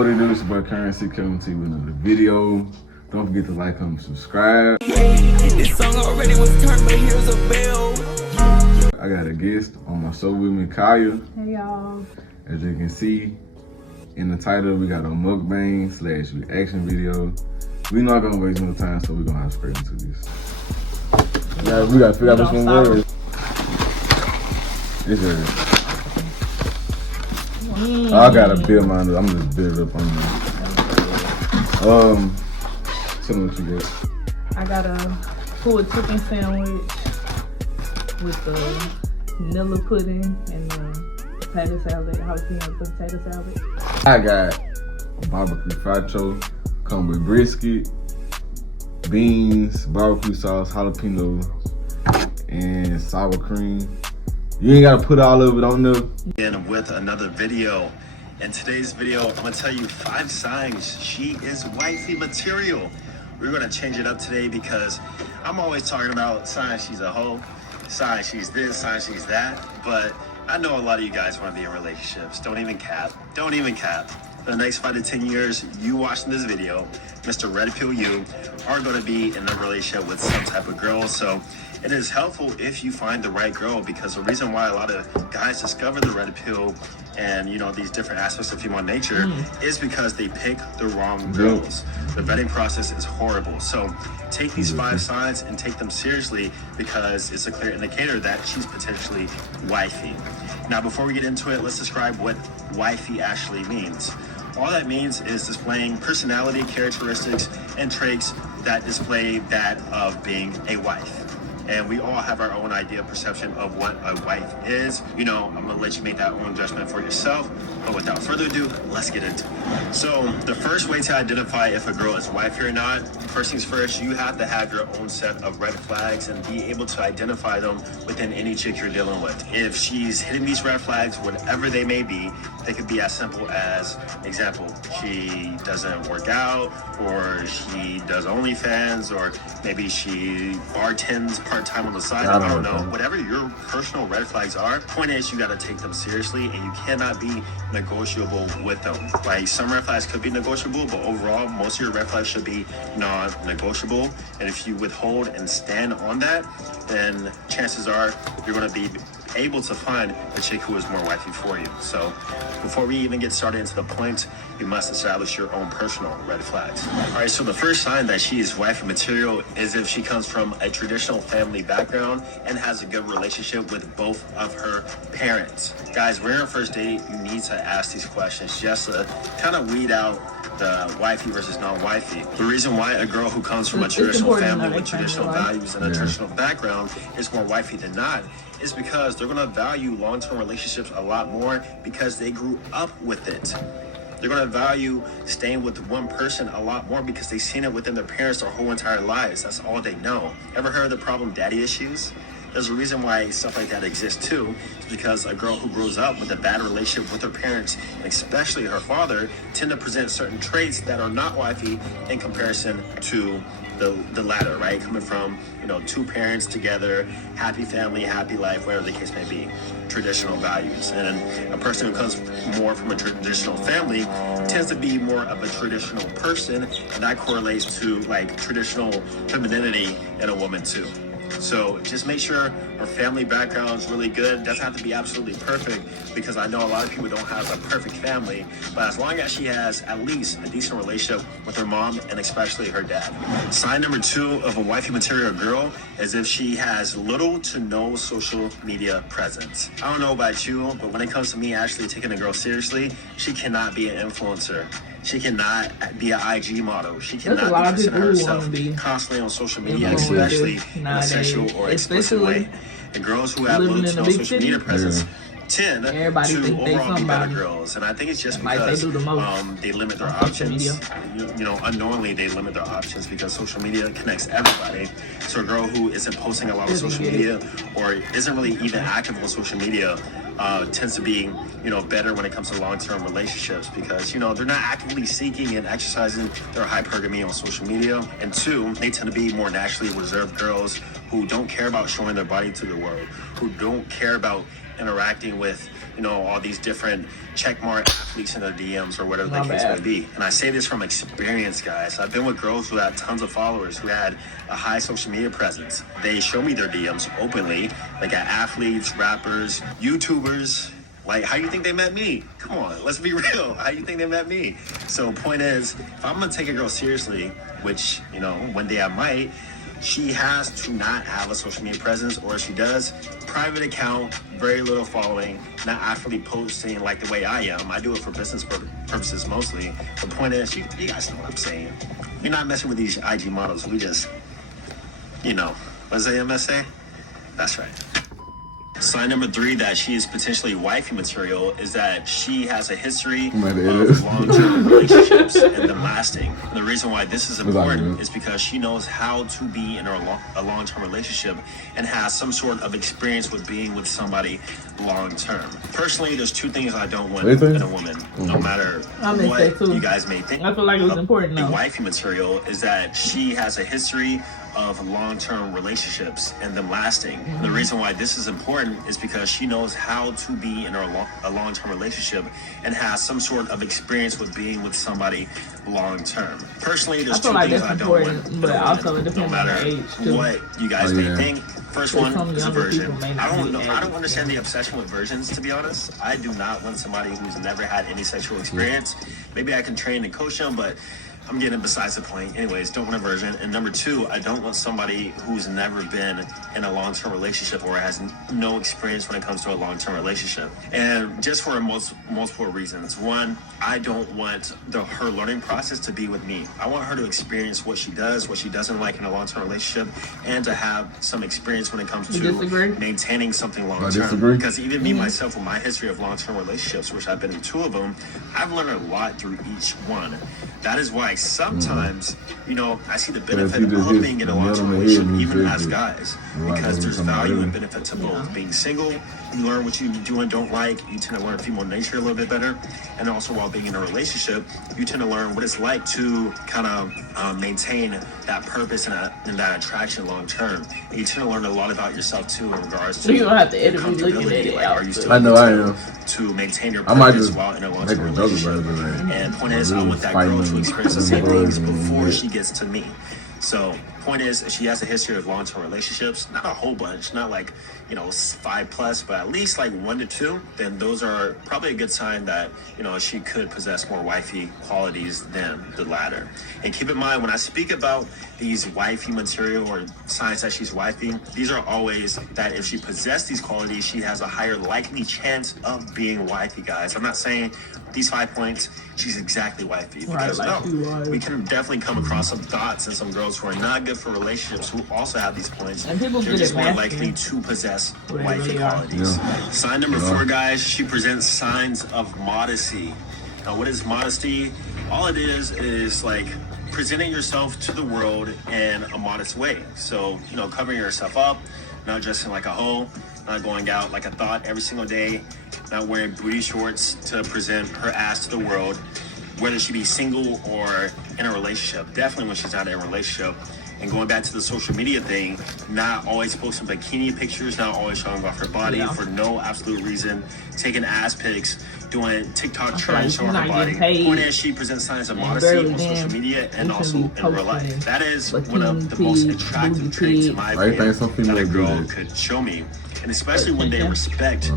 what it is, your boy K.urrencyy coming to you with another video. Don't forget to like, comment, subscribe. This song already was turned, but here's a bell. I got a guest on my show with me, Kaya. Hey y'all. As you can see in the title, we got a mukbang / reaction video. We not gonna waste no time, so we're gonna have to straight into this. Yeah, we gotta figure out which one word. It's ready. I gotta build mine. I'm just build up on mine. Tell me what you got. I got a pulled chicken sandwich with the vanilla pudding and the potato salad, jalapeno potato salad. I got barbecue frychoo, come with brisket, beans, barbecue sauce, jalapeno, and sour cream. You ain't gotta put all of it on there. And with another video. In today's video, I'm gonna tell you 5 signs she is wifey material. We're gonna change it up today because I'm always talking about signs she's a hoe, signs she's this, signs she's that. But I know a lot of you guys wanna be in relationships. Don't even cap. Don't even cap. For the next 5 to 10 years, you watching this video, Mr. Red Pill you, are gonna be in a relationship with some type of girl. So it is helpful if you find the right girl, because the reason why a lot of guys discover the red pill and these different aspects of female nature is because they pick the wrong girls. The vetting process is horrible. So take these 5 signs and take them seriously, because it's a clear indicator that she's potentially wifey. Now, before we get into it, let's describe what wifey actually means. All that means is displaying personality, characteristics, and traits that display that of being a wife. And we all have our own idea, perception of what a wife is. I'm gonna let you make that own judgment for yourself. But without further ado, let's get into it. So the first way to identify if a girl is wifey or not, first things first, you have to have your own set of red flags and be able to identify them within any chick you're dealing with. If she's hitting these red flags, whatever they may be, they could be as simple as, example, she doesn't work out, or she does OnlyFans, or maybe she bartends part-time on the side. I don't know. Whatever your personal red flags are, point is you got to take them seriously, and you cannot be negotiable with them. Like, some red flags could be negotiable, but overall, most of your red flags should be non-negotiable. And if you withhold and stand on that, then chances are you're going to be able to find a chick who is more wifey for you. So before we even get started into the points, you must establish your own personal red flags. All right, so the first sign that she is wifey material is if she comes from a traditional family background and has a good relationship with both of her parents. Guys, when you're on first date, you need to ask these questions just to kind of weed out the wifey versus non-wifey. The reason why a girl who comes from a traditional family with traditional values and a traditional background is more wifey than not is because they're gonna value long-term relationships a lot more because they grew up with it. They're gonna value staying with one person a lot more because they've seen it within their parents their whole entire lives. That's all they know. Ever heard of the problem daddy issues? There's a reason why stuff like that exists too. It's because a girl who grows up with a bad relationship with her parents, and especially her father, tend to present certain traits that are not wifey in comparison to the latter, right? Coming from, 2 parents together, happy family, happy life, whatever the case may be, traditional values. And a person who comes more from a traditional family tends to be more of a traditional person, and that correlates to like traditional femininity in a woman too. So just make sure her family background is really good. It doesn't have to be absolutely perfect, because I know a lot of people don't have a perfect family, but as long as she has at least a decent relationship with her mom and especially her dad. Sign number 2 of a wifey material girl is if she has little to no social media presence. I don't know about you, but when it comes to me actually taking a girl seriously, she cannot be an influencer. She cannot be an IG model. She cannot be presenting herself constantly on social media, especially in a sexual or explicit way. And girls who have little to no social media presence tend to overall be better girls. And I think it's just because they limit their options. Unknowingly they limit their options because social media connects everybody. So a girl who isn't posting a lot on social media or isn't really even active on social media tends to be, better when it comes to long-term relationships because, they're not actively seeking and exercising their hypergamy on social media. And 2, they tend to be more naturally reserved girls who don't care about showing their body to the world, who don't care about interacting with, you know, all these different checkmark athletes in their DMs or whatever the case may be. And I say this from experience, guys. I've been with girls who had tons of followers, who had a high social media presence. They show me their DMs openly, like at athletes, rappers, YouTubers. Like, how do you think they met me? Come on, let's be real. How do you think they met me? So point is, if I'm gonna take a girl seriously, which, you know, one day I might, she has to not have a social media presence, or if she does, private account, very little following, not actively posting like the way I am. I do it for business purposes mostly. The point is, you guys know what I'm saying. We're not messing with these IG models. We just, you know, what's the MSA? That's right. Sign number 3 that she is potentially wifey material is that she has a history of long-term relationships and them lasting. And the reason why this is important is because she knows how to be in a long-term relationship and has some sort of experience with being with somebody long-term. Personally, there's 2 things I don't want in a woman, no matter what you guys may think. I feel like it was important though. Wifey material is that she has a history of long-term relationships and them lasting. And the reason why this is important is because she knows how to be in a long-term relationship and has some sort of experience with being with somebody long-term. Personally, there's 2 things I don't want, but also it depends no matter on the age too. what you guys may think. First one is a virgin. I don't understand the obsession with virgins, to be honest. I do not want somebody who's never had any sexual experience. Maybe I can train and coach them, but I'm getting besides the point. Anyways, don't want a virgin. And number 2, I don't want somebody who's never been in a long-term relationship or has no experience when it comes to a long-term relationship. And just for multiple reasons. One, I don't want her learning process to be with me. I want her to experience what she does, what she doesn't like in a long-term relationship, and to have some experience when it comes to maintaining something long-term. Because even me, myself, with my history of long-term relationships, which I've been in 2 of them, I've learned a lot through each one. That is why sometimes, you know, I see the benefit of being in a long-term relationship, even as guys, because there's value and benefit to both. Being single, you learn what you do and don't like. You tend to learn female nature a little bit better. And also while being in a relationship, you tend to learn what it's like to kind of maintain that purpose and that attraction long-term. And you tend to learn a lot about yourself too in regards to you don't have to edit me looking at it. Like, are you still I know I am. To maintain your purpose while in a long-term relationship. And point is, I want that girl to experience the same things before she gets to me. So point is, she has a history of long-term relationships, not a whole bunch, not like, you know, 5+, but at least like 1 to 2, then those are probably a good sign that, you know, she could possess more wifey qualities than the latter. And keep in mind, when I speak about these wifey material or signs that she's wifey, these are always that if she possesses these qualities, she has a higher likely chance of being wifey, guys. I'm not saying these 5 points, she's exactly wifey, because we can definitely come across some thoughts and some girls who are not good for relationships who also have these points. And people they're just more likely to possess wifey qualities. Sign number 4, guys, she presents signs of modesty. Now, what is modesty? All it is like presenting yourself to the world in a modest way. So, you know, covering yourself up, not dressing like a hoe, not going out like a thought every single day, not wearing booty shorts to present her ass to the world, whether she be single or in a relationship. Definitely when she's not in a relationship. And going back to the social media thing, not always posting bikini pictures, not always showing off her body for no absolute reason, taking ass pics, doing TikTok trends showing her body. Point is, she presents signs of modesty on social media and also in real life. That is one of the most attractive traits, in my opinion, that a girl could show me. And especially when they respect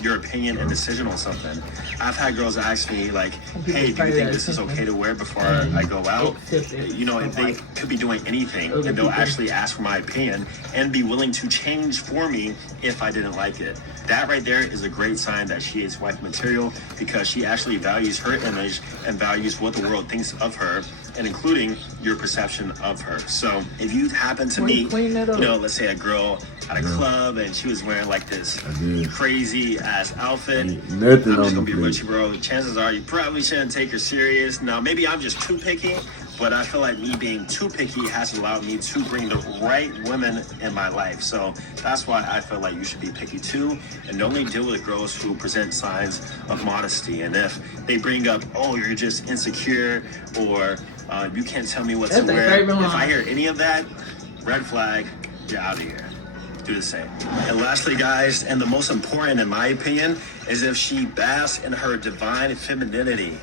your opinion and decision on something. I've had girls ask me like, hey, do you think this is okay to wear before I go out? You know, they could be doing anything and they'll actually ask for my opinion and be willing to change for me if I didn't like it. That right there is a great sign that she is wife material, because she actually values her image and values what the world thinks of her, and including your perception of her. So if you happen to meet, you know, let's say a girl at a club and she was wearing like this crazy ass outfit, I'm just gonna be with you, bro. Chances are you probably shouldn't take her serious. Now, maybe I'm just too picky, but I feel like me being too picky has allowed me to bring the right women in my life. So that's why I feel like you should be picky too, and only deal with girls who present signs of modesty. And if they bring up, oh, you're just insecure, or you can't tell me what to wear, if I hear any of that, red flag, get out of here. Do the same. And lastly, guys, and the most important in my opinion, is if she basks in her divine femininity.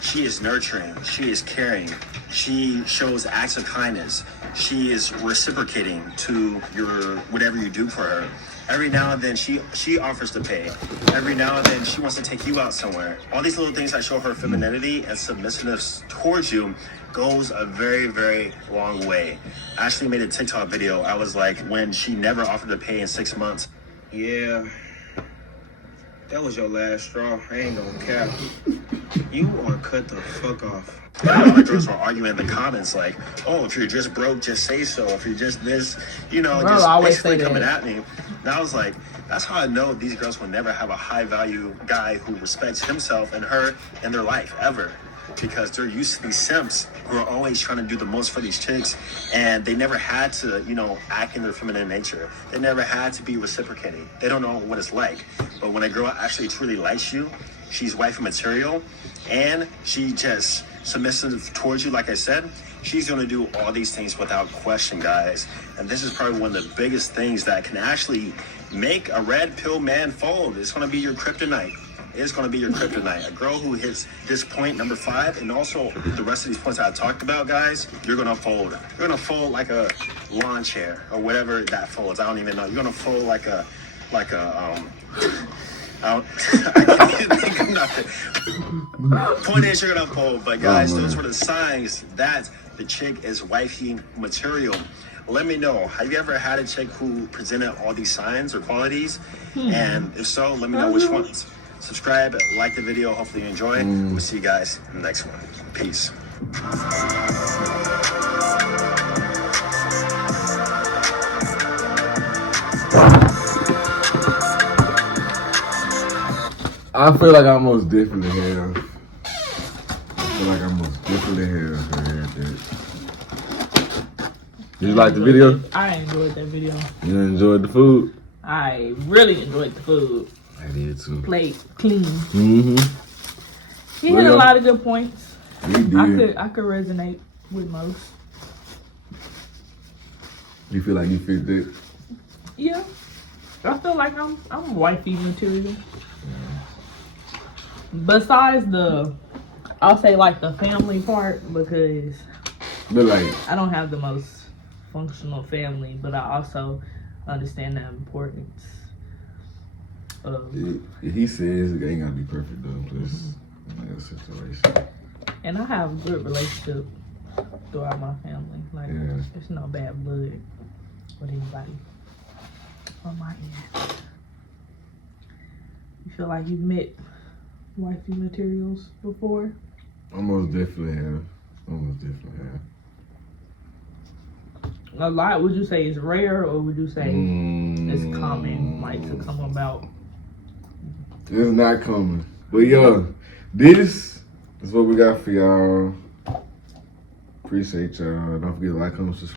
She is nurturing, she is caring, she shows acts of kindness, she is reciprocating to your whatever you do for her. Every now and then she offers to pay. Every now and then she wants to take you out somewhere. All these little things that show her femininity and submissiveness towards you goes a very, very long way. I actually made a TikTok video. I was like, when she never offered to pay in 6 months. Yeah, that was your last straw. I ain't gonna cap. You are cut the fuck off. And a lot of girls were arguing in the comments like, oh, if you're just broke, just say so. If you're just this, you know, Bro, just always basically say coming that. at me. And I was like, that's how I know these girls will never have a high value guy who respects himself and her in their life ever. Because they're used to these simps who are always trying to do the most for these chicks, and they never had to, you know, act in their feminine nature. They never had to be reciprocating. They don't know what it's like. But when a girl actually truly likes you, she's wifey material, and she just submissive towards you, like I said, she's gonna do all these things without question, guys. And this is probably one of the biggest things that can actually make a red pill man fold. It's gonna be your kryptonite. It's going to be your kryptonite. A girl who hits this point, number 5, and also the rest of these points I talked about, guys, you're going to fold. You're going to fold like a lawn chair or whatever that folds. I don't even know. You're going to fold like a I can't even think of nothing. Point is, you're going to fold. But guys, those were the signs that the chick is wifey material. Let me know, have you ever had a chick who presented all these signs or qualities? And if so, let me know which ones. Subscribe, like the video, hopefully you enjoy. We'll see you guys in the next one. Peace. I feel like I'm most definitely have. I feel like I'm most definitely have that. Did you like the video? I enjoyed that video. You enjoyed the food? I really enjoyed the food. I did too. Plate clean. Mm-hmm. He had a lot of good points. He did. I could resonate with most. You feel like you fit that? Yeah. I feel like I'm wifey material. Besides I'll say like the family part, because But like, I don't have the most functional family, but I also understand the importance of. he says it ain't gotta be perfect though, plus like a situation. And I have a good relationship throughout my family. Like, there's no bad blood with anybody on my end. You feel like you've met wifey materials before? Almost definitely have. A lot, would you say is rare, or would you say it's common, like, to come about? It's not coming. But yo, this is what we got for y'all. Appreciate y'all. Don't forget to like, comment, subscribe.